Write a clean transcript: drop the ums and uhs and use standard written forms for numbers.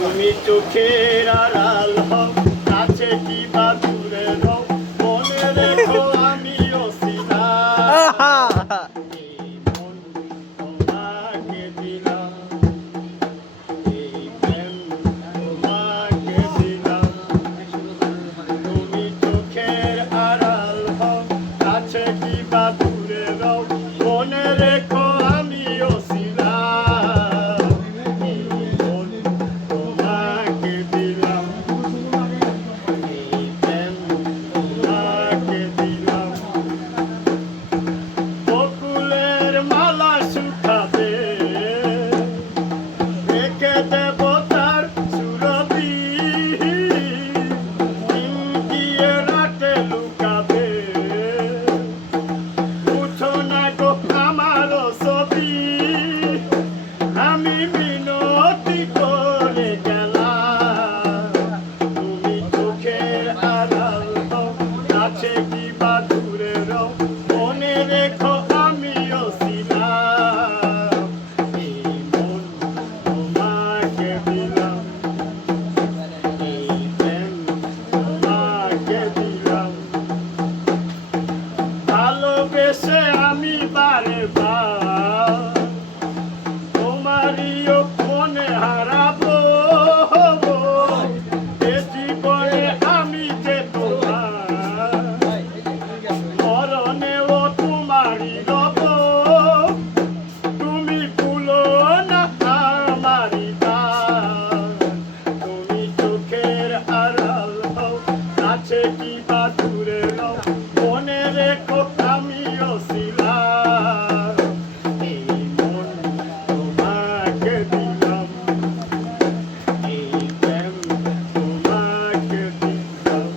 তুমি চোখের আড়াল হও, কাছে কি বা দূরে রও, মনে রেখো আমি অসিলা। এই মন তোমাকে দিলাম, এই প্রেম তোমাকে দিলাম। তুমি চোখের আড়াল হও, কাছে কি বা দূরে রও, মনে রেখো আমি অসিলা। আমি মিনতি করে গেলাম, তুমি চোখের আড়াল হও, কাছে কি বা দূরে রও, মনে রেখো আমিও ছিলাম। এই মন তোমাকে দিলাম, এই প্রেম তোমাকে দিলাম। ভালোবেসে আমি বারে বার তোমারিও মনে হারাবো, এ জীবনে আমি যে তোমার, মরণেও তোমারই রব। তুমি ভুলো না আমারই দান, তুমি চোখের আড়াল হও, কাছে কি বা দূরে রও, মনে রেখো আমিও ছিলাম। এই মন তোমাকে দিলাম, এই প্রেম তোমাকে দিলাম।